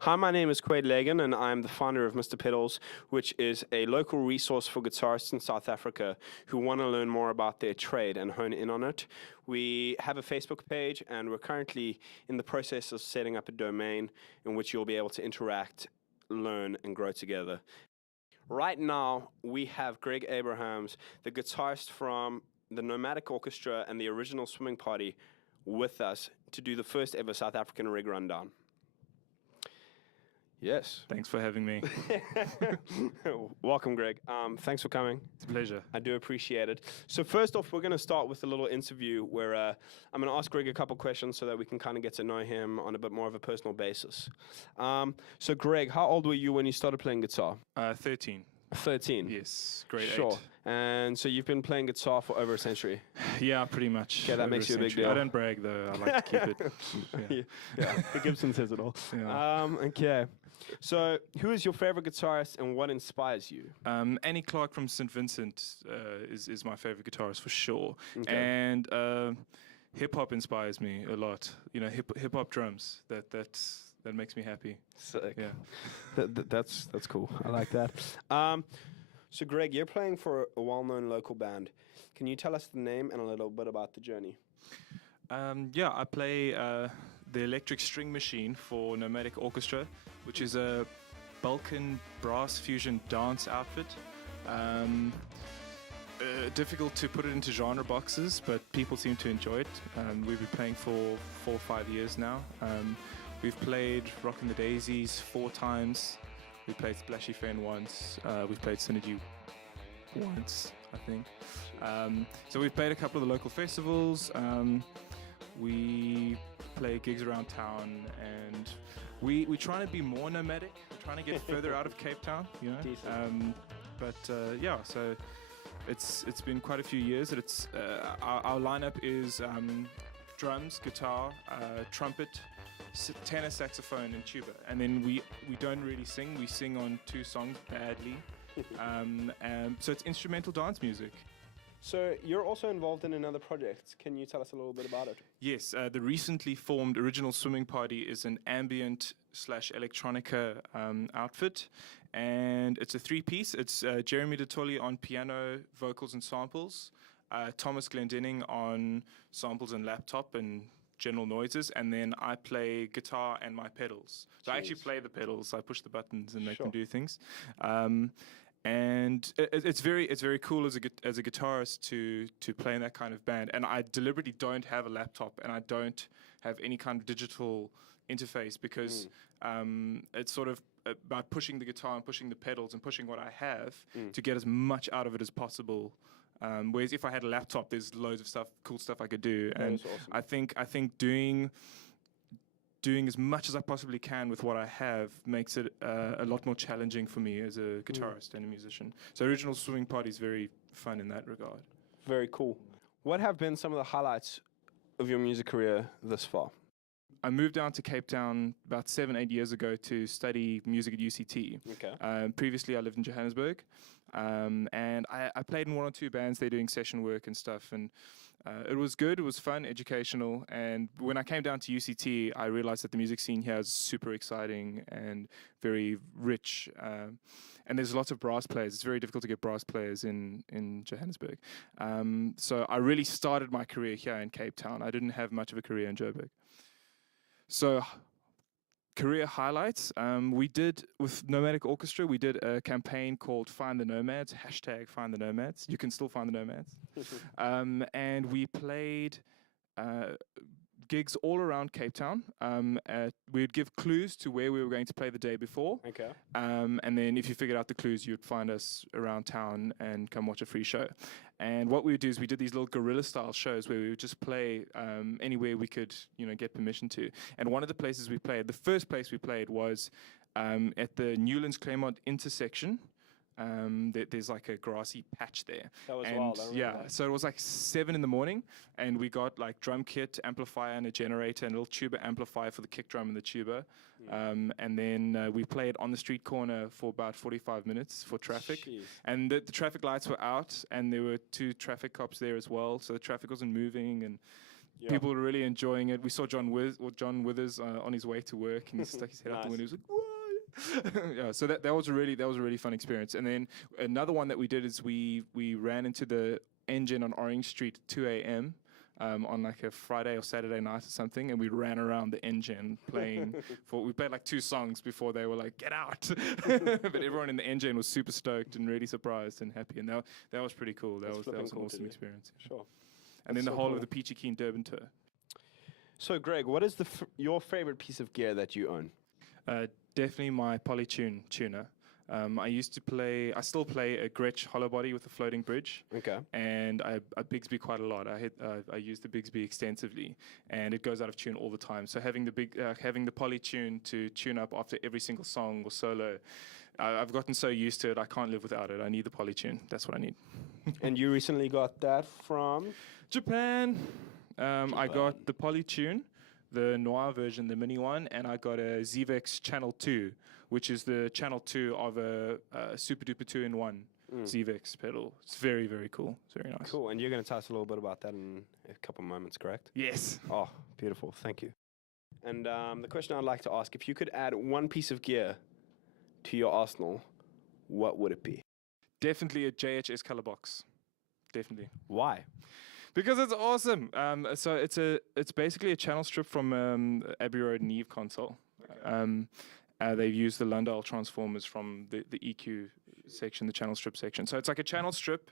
Hi, my name is Quaid Lagan, and I'm the founder of Mr. Pedals, which is a local resource for guitarists in South Africa who want to learn more about their trade and hone in on it. We have a Facebook page, and we're currently in the process of setting up a domain in which you'll be able to interact, learn, and grow together. Right now, we have Greg Abrahams, the guitarist from the Nomadic Orchestra and the original Swimming Party, with us to do the first ever South African rig rundown. Yes. Thanks for having me. Welcome, Greg. Thanks for coming. It's a pleasure. I do appreciate it. So first off, we're going to start with a little interview where I'm going to ask Greg a couple questions so that we can kind of get to know him on a bit more of a personal basis. So Greg, how old were you when you started playing guitar? 13. 13? Yes, grade 8. Sure. And so you've been playing guitar for over a century? Yeah, pretty much. Okay, that makes you a big deal. I don't brag, though. I like to keep it. Yeah, the Gibson says it all. Yeah. Okay. So who is your favorite guitarist and what inspires you? Annie Clark from St. Vincent is my favorite guitarist for sure. Okay. And hip-hop inspires me a lot. You know, hip-hop drums. That makes me happy. Sick. Yeah. That's cool. I like that. So Greg, you're playing for a well-known local band. Can you tell us the name and a little bit about the journey? Yeah, I play the electric string machine for Nomadic Orchestra, which is a Balkan brass fusion dance outfit. Difficult to put it into genre boxes, but people seem to enjoy it. We've been playing for 4 or 5 years now. We've played Rockin' the Daisies 4 times. We played Splashy Fen once. We've played Synergy once, I think. So we've played a couple of the local festivals. We play gigs around town, and we're trying to be more nomadic. We're trying to get further out of Cape Town, you know. Yeah, so it's been quite a few years. That it's our lineup is drums, guitar, trumpet, tenor, saxophone, and tuba. And then we don't really sing. We sing on 2 songs badly. So it's instrumental dance music. So you're also involved in another project. Can you tell us a little bit about it? Yes, the recently formed Original Swimming Party is an ambient/electronica outfit, and it's a 3-piece. It's Jeremy Detoli on piano, vocals, and samples, Thomas Glendinning on samples and laptop and general noises, and then I play guitar and my pedals. So I actually play the pedals. I push the buttons and make them do things. And it's very cool as a guitarist to play in that kind of band. And I deliberately don't have a laptop, and I don't have any kind of digital interface, because it's sort of about pushing the guitar and pushing the pedals and pushing what I have to get as much out of it as possible. Whereas if I had a laptop, there's loads of cool stuff I could do. And awesome. I think doing as much as I possibly can with what I have makes it a lot more challenging for me as a guitarist and a musician. So Original Swimming Party is very fun in that regard. Very cool. What have been some of the highlights of your music career thus far? I moved down to Cape Town about 7-8 years ago to study music at UCT. Okay. Previously, I lived in Johannesburg, and I played in 1 or 2 bands. They're doing session work and stuff, and it was good. It was fun, educational, and when I came down to UCT, I realized that the music scene here is super exciting and very rich, and there's lots of brass players. It's very difficult to get brass players in Johannesburg. So I really started my career here in Cape Town. I didn't have much of a career in Joburg. So, career highlights. We did, with Nomadic Orchestra, we did a campaign called Find the Nomads, #FindTheNomads. You can still find the Nomads. And we played gigs all around Cape Town. We'd give clues to where we were going to play the day before. Okay. And then if you figured out the clues, you'd find us around town and come watch a free show. And what we would do is we did these little guerrilla-style shows where we would just play anywhere we could, get permission to. And one of the places we played, the first place we played was at the Newlands Claremont intersection. There's like a grassy patch there. That was and wild. I remember that. so it was like 7 a.m, and we got like drum kit, amplifier, and a generator, and a little tuba amplifier for the kick drum and the tuba. And then we played on the street corner for about 45 minutes for traffic. Jeez. And the traffic lights were out, and there were 2 traffic cops there as well, so the traffic wasn't moving, and people were really enjoying it. We saw John Withers on his way to work, and he stuck his head out the window. He was like, "Whoa!" Yeah, so that was a really fun experience. And then another one that we did is we ran into the engine on Orange Street at 2 a.m. On like a Friday or Saturday night or something, and we ran around the engine playing. We played like 2 songs before they were like, "Get out!" But everyone in the engine was super stoked and really surprised and happy, and that was pretty cool. That was an awesome experience. Sure. And then the whole of the Peachy Keen Durban tour. So, Greg, what is your favorite piece of gear that you own? Definitely my Polytune tuner. I still play a Gretsch hollow body with a floating bridge. Okay. And I Bigsby quite a lot. I use the Bigsby extensively, and it goes out of tune all the time. So having the Polytune to tune up after every single song or solo, I've gotten so used to it, I can't live without it. I need the Polytune. That's what I need. And you recently got that from? Japan. I got the Polytune, the Noir version, the mini one, and I got a Zvex Channel 2, which is the Channel 2 of a Super Duper 2-in-1 Zvex pedal. It's very, very cool. It's very nice. Cool, and you're going to tell us a little bit about that in a couple of moments, correct? Yes. Oh, beautiful. Thank you. And the question I'd like to ask, if you could add one piece of gear to your arsenal, what would it be? Definitely a JHS color box. Definitely. Why? Because it's awesome. So it's basically a channel strip from Abbey Road and Eve console. Okay. They've used the Landau transformers from the EQ section, the channel strip section. So it's like a channel strip,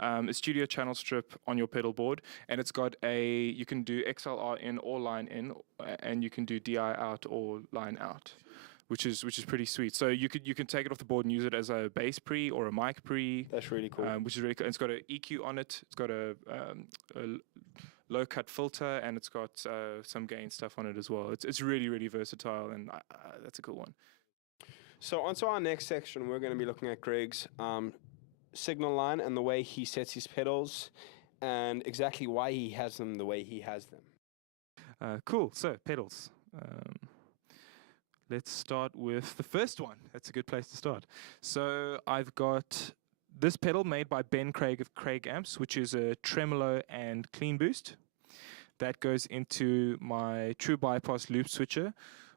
a studio channel strip on your pedal board, and it's got you can do XLR in or line in, and you can do DI out or line out, which is pretty sweet. So you can take it off the board and use it as a bass pre or a mic pre. That's really cool. Which is really cool. And it's got an EQ on it. It's got a low cut filter, and it's got some gain stuff on it as well. It's really, really versatile, and that's a cool one. So onto our next section, we're going to be looking at Greg's signal line and the way he sets his pedals, and exactly why he has them the way he has them. Cool. So pedals. Let's start with the first one. That's a good place to start. So I've got this pedal made by Ben Craig of Craig Amps, which is a tremolo and clean boost. That goes into my true bypass loop switcher,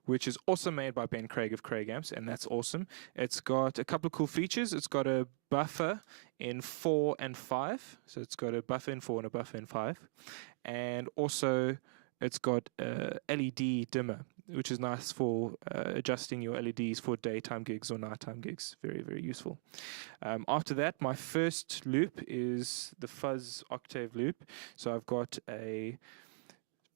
which is also made by Ben Craig of Craig Amps, and that's awesome. It's got a couple of cool features. It's got a buffer in 4 and 5. So it's got a buffer in 4 and a buffer in 5. And also it's got a LED dimmer, which is nice for adjusting your LEDs for daytime gigs or nighttime gigs. Very, very useful. After that, my first loop is the Fuzz Octave loop. So I've got a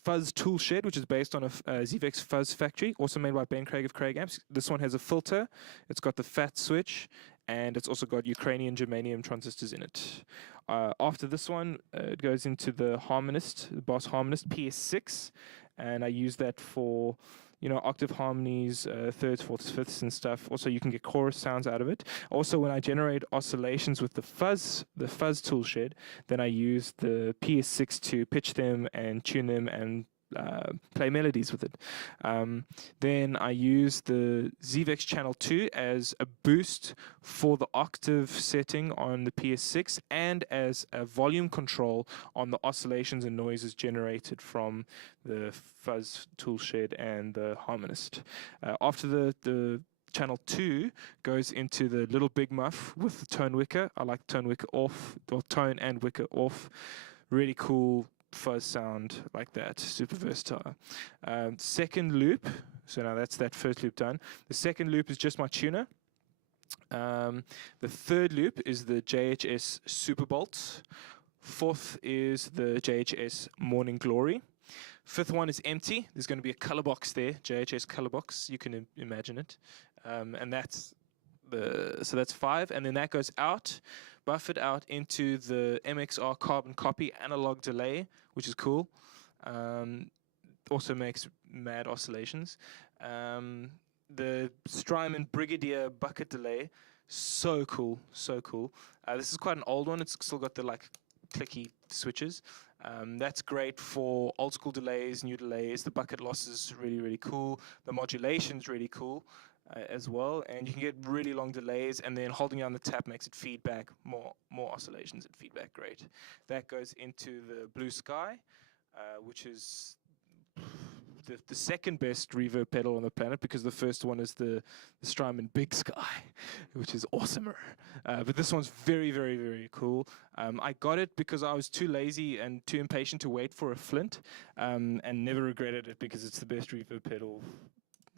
Fuzz tool shed, which is based on a Zvex Fuzz factory, also made by Ben Craig of Craig Amps. This one has a filter, it's got the fat switch, and it's also got Ukrainian germanium transistors in it. After this one, it goes into the Harmonist, the Boss Harmonist PS6, and I use that for, octave harmonies, thirds, fourths, fifths, and stuff. Also, you can get chorus sounds out of it. Also, when I generate oscillations with the Fuzz tool shed, then I use the PS6 to pitch them and tune them and play melodies with it. Then I use the Zvex Channel 2 as a boost for the octave setting on the PS6 and as a volume control on the oscillations and noises generated from the Fuzz toolshed and the Harmonist. After the Channel 2 goes into the little big muff with the tone wicker. I like tone wicker off, or tone and wicker off. Really cool fuzz sound like that, super versatile. Second loop, so now that's that first loop done. The second loop is just my tuner. The third loop is the JHS Superbolt. Fourth is the JHS Morning Glory. Fifth one is empty. There's going to be a color box there, JHS color box. You can imagine it, and that's so that's 5, and then that goes out, buffered out into the MXR carbon copy analog delay, which is cool. Also makes mad oscillations. the Strymon Brigadier bucket delay, so cool, so cool. This is quite an old one. It's still got the like clicky switches. That's great for old school delays, new delays. The bucket loss is really, really cool. The modulation's really cool as well. And you can get really long delays, and then holding down the tap makes it feedback, more oscillations and feedback great. That goes into the Blue Sky, which is the second best reverb pedal on the planet, because the first one is the Strymon Big Sky, which is awesomer. But this one's very, very, very cool. I got it because I was too lazy and too impatient to wait for a Flint, and never regretted it because it's the best reverb pedal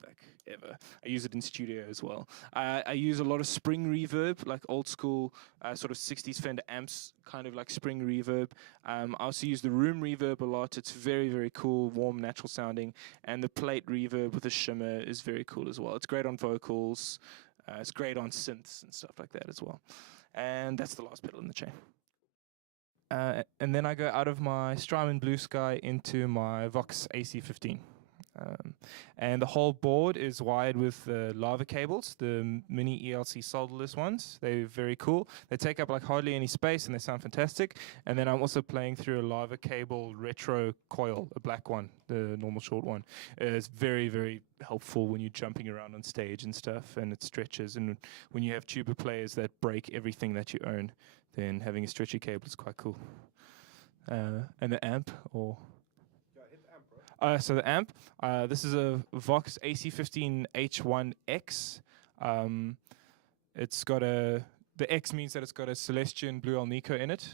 like ever. I use it in studio as well. I use a lot of spring reverb, like old school sort of 60s Fender amps, kind of like spring reverb. I also use the room reverb a lot. It's very, very cool, warm, natural sounding. And the plate reverb with a shimmer is very cool as well. It's great on vocals. It's great on synths and stuff like that as well. And that's the last pedal in the chain. And then I go out of my Strymon Blue Sky into my Vox AC15. And the whole board is wired with lava cables, the mini ELC solderless ones. They're very cool. They take up like hardly any space and they sound fantastic. And then I'm also playing through a lava cable retro coil, a black one, the normal short one. It's very, very helpful when you're jumping around on stage and stuff, and it stretches. And when you have tuba players that break everything that you own, then having a stretchy cable is quite cool. And the amp, or... So the amp, this is a Vox AC15 H1X. It's got the X means that it's got a Celestion Blue Alnico in it.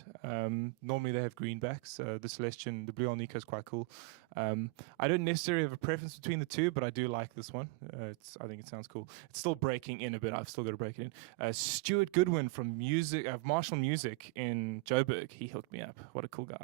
Normally they have greenbacks. The Celestion, the Blue Alnico is quite cool. I don't necessarily have a preference between the two, but I do like this one. I think it sounds cool. It's still breaking in a bit. I've still got to break it in. Stuart Goodwin from Marshall Music in Joburg. He hooked me up. What a cool guy.